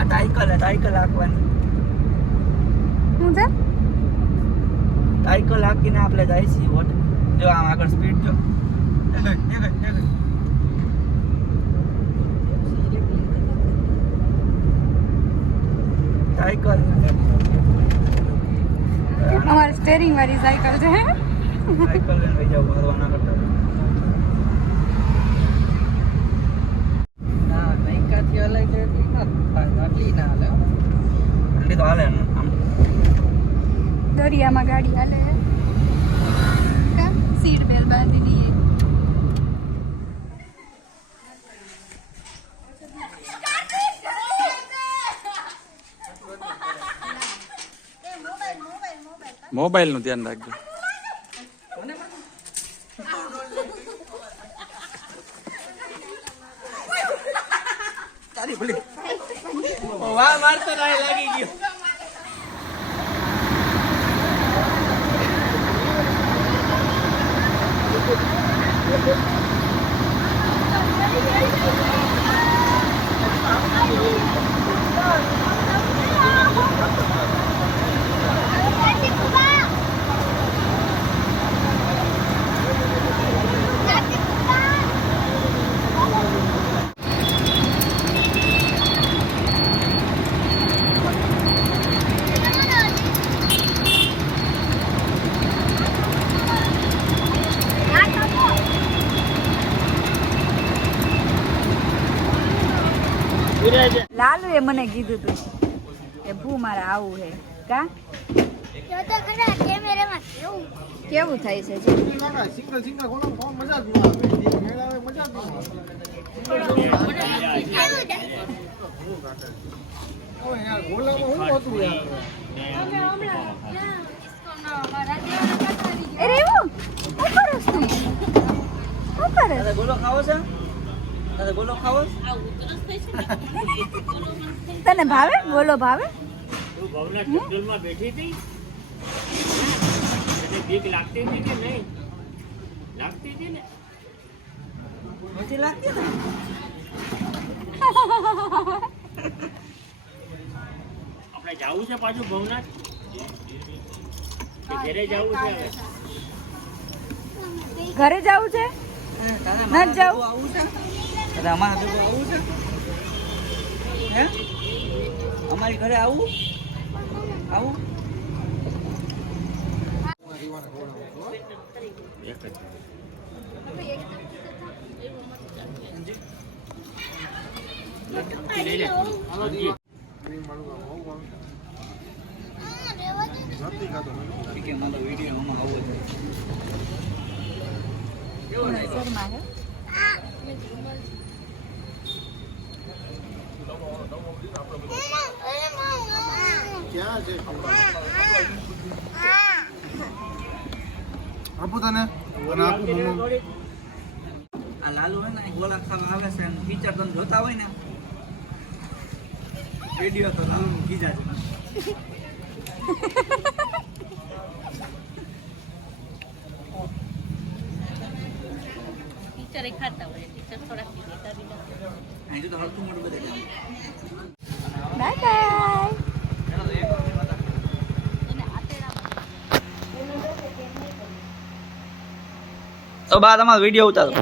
આ સાયકલ હાંકવાની. શું છે? સાયકલ હાંકીને આપણે જાય છીએ વોટ. જો આમ આગળ સ્પીડ જો. સાયકલ અમારી સ્ટેરિંગ વાળી સાયકલ છે. સાયકલ લઈને લઈ જાવ ફરવાના કરતા. ના નૈકાથી અલગ એટલી ના હાલે. એટલી તો હાલે ને આમ. દરિયામાં ગાડી હાલે. સીટ બેલ્ટ બાંધી દઈએ. મોબાઈલ નું ધ્યાન રાખજો. તારી ભલી વાહ મારતો લાગી ગયો. લાલુ એ મને કીધું તું કે ભૂ મારે આવું હે કા કેવું થાય છે અરે એવું શું કરસ તું શું કરસ ગોલો ખાવો છે? તારે ગોલો ખાવો છે? તને ભાવે ગોલો ભાવે તું ભવના જંગલમાં બેઠી હતી એટલે બીક લાગતી હતી કે નહીં લાગતી હતી ને નથી લાગતી ને? આપણે જવું છે પાછું ભવનાથ કે ઘરે જવું છે હવે ઘરે જવું છે તારે ના જાવ આવું છે? તારે અમારા ભેગું આવું છે? હે? અમારી ઘરે આવું? આવું? લઈ લે ઠીક છે, મારો વિડીયોમાં આવું છે. શર્મા હે આપું તને અને આપું મમ્મી. આ લાલુ હે ને ગોલા ખાવા આવે છે અને પિક્ચર તમે જોતા હોય ને વિડીયો તો લાલુ કીધા છે. ટીચર ખાતા હોય ટીચર થોડા પીતા બી અહીં તો હરતું મોટું બધે જાય. બાય બાય તો બા તમારો વિડીયો ઉતારો.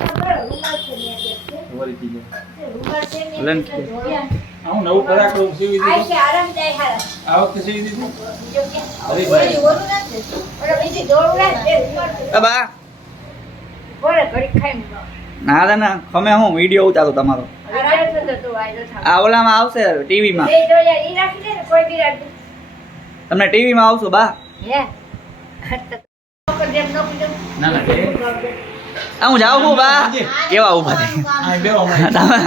લંચ હું નવું કરાકડું સીવી દીધું. આ વખતે સીવી દીધું. બા ના ના તમે હું વિડીયો ઉતારો તમારો. આ ઓલામાં આવશે ટીવીમાં. તમને ટીવીમાં આવશો બા. ના ના હું જાઉં છું બા. કેવા ઉભા થઈ આ બેહો હમણાં. તમે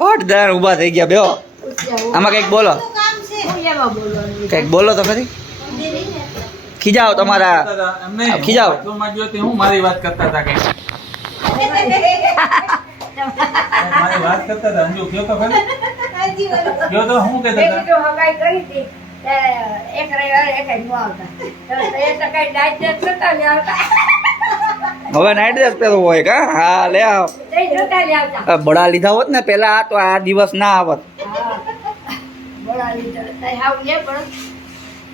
પટ દર ઉભા થઈ ગયા બેહો. આમાં કંઈક બોલો, કંઈક બોલો તો ખરી. ખીજાઓ તમારા એમ નહીં, ખીજાઓ. હું બાથરૂમમાં ગયો તે હું મારી વાત કરતા હતા કંઈક. મારી વાત કરતા હતા અંજુ કયો તો ખરી કયો તો હું કહેતા હતા. હવે નાઈટ ડ્રેસ પહેરવો હોય કા? હા લે આવ. બડા લીધા હોત ને પેલા તો આ દિવસ ના આવત.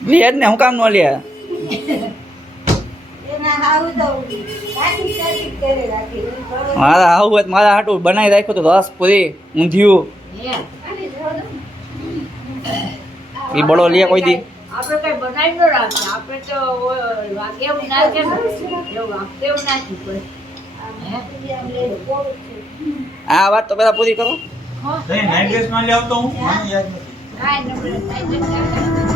લે જ ને હું કામ ન લે મારા આવું હોત મારા હાટું બનાવી રાખ્યું તો રસ પૂરી ઊંધિયું એ બળો લે કોઈ દી આપણે કઈ બનાવી ન રાખીએ આપણે તો વાગે એવું નાખે ને એવું વાગતે એવું નાખી પડે આ વાત તો પેલા પૂરી કરો નાઇટ ડ્રેસ માં લઈ આવતો હું મને યાદ નથી કાંઈ ન પડે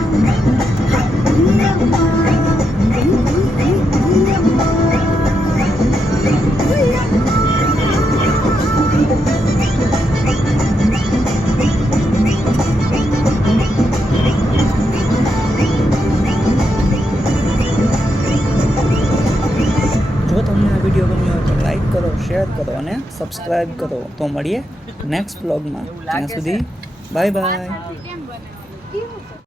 જો તમને આ વિડીયો ગમ્યો હોય તો લાઈક કરો શેર કરો અને સબસ્ક્રાઈબ કરો તો મળીએ નેક્સ્ટ બ્લોગમાં ત્યાં સુધી બાય બાય કેમ બનાવે